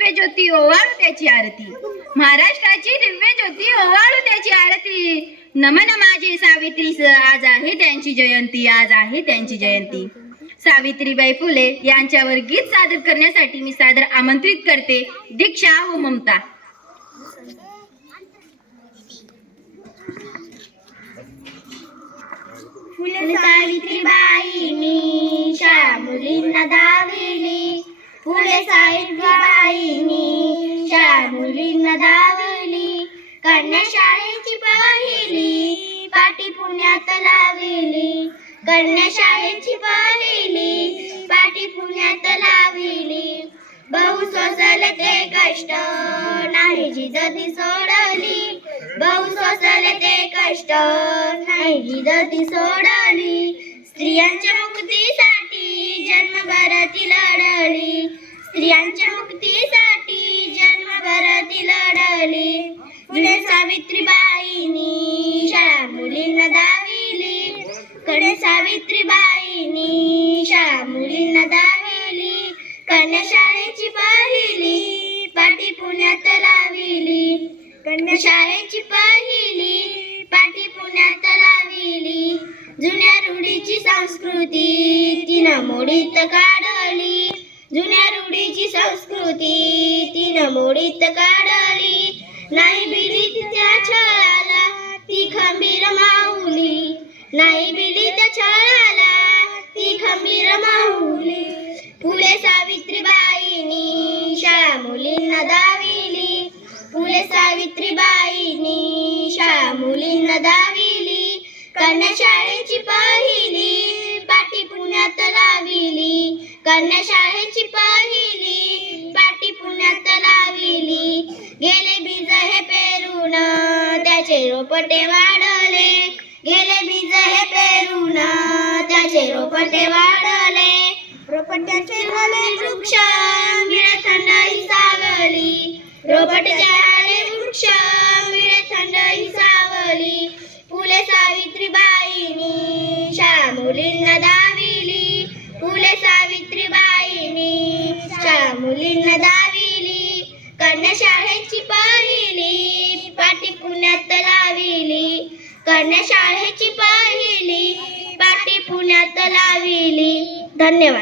दिव्य ज्योती ओवाळू त्याची आरती. महाराष्ट्राची दिव्य ज्योती ओवाळू त्याची आरती. नमन माझे सावित्री आज आहे त्यांची जयंती आज आहे त्यांची जयंती. सावित्रीबाई फुले यांच्यावर गीत सादर करण्यासाठी मी सादर आमंत्रित करते. दीक्षा व ममता. फुले सावित्रीबाईंनी शाळा मुलींना दाविली. फुले सावित्रीबाईंनी कन्या पहिली पाटी पुण्यात लाविली. कन्या पहिली पाटी पुण्यात लाविली. बहु सोसल ते कष्ट नाही जिजती सोडली. बहु सोसल ते कष्ट नाही जिजती सोडली. स्त्रियांच्या पुण्यात लाविली कन्या शाळेची पहिली पाठी पुण्यात लाविली जुन्या रूढीची संस्कृती तिनं मोडीत काढली. जुन्या रूढीची संस्कृती तिनं मोडीत काढली. नाही बिली त्या छळाला ती खंबीर माऊली. नाही बिली त्या छळाला ती खंबीर माऊली. फुले सावित्रीबाई सावित्रीबाईंनी शाळा मुलींना दाविली कन्याशाळेची पहिली पाटी पुण्यात लाविली. कन्या शाळेची पहिली पाटी पुण्यात लाविली. गेले बीज हे पेरून त्याचे रोपटे वाढले. गेले बीज हे पेरून त्याचे रोपटे वाढले. रोपट्याचे झाले वृक्ष मिळे थंडाई सावली. रोपट्याचे कन्या शाळेची पहिली पाठी पुण्यात लाविली. धन्यवाद.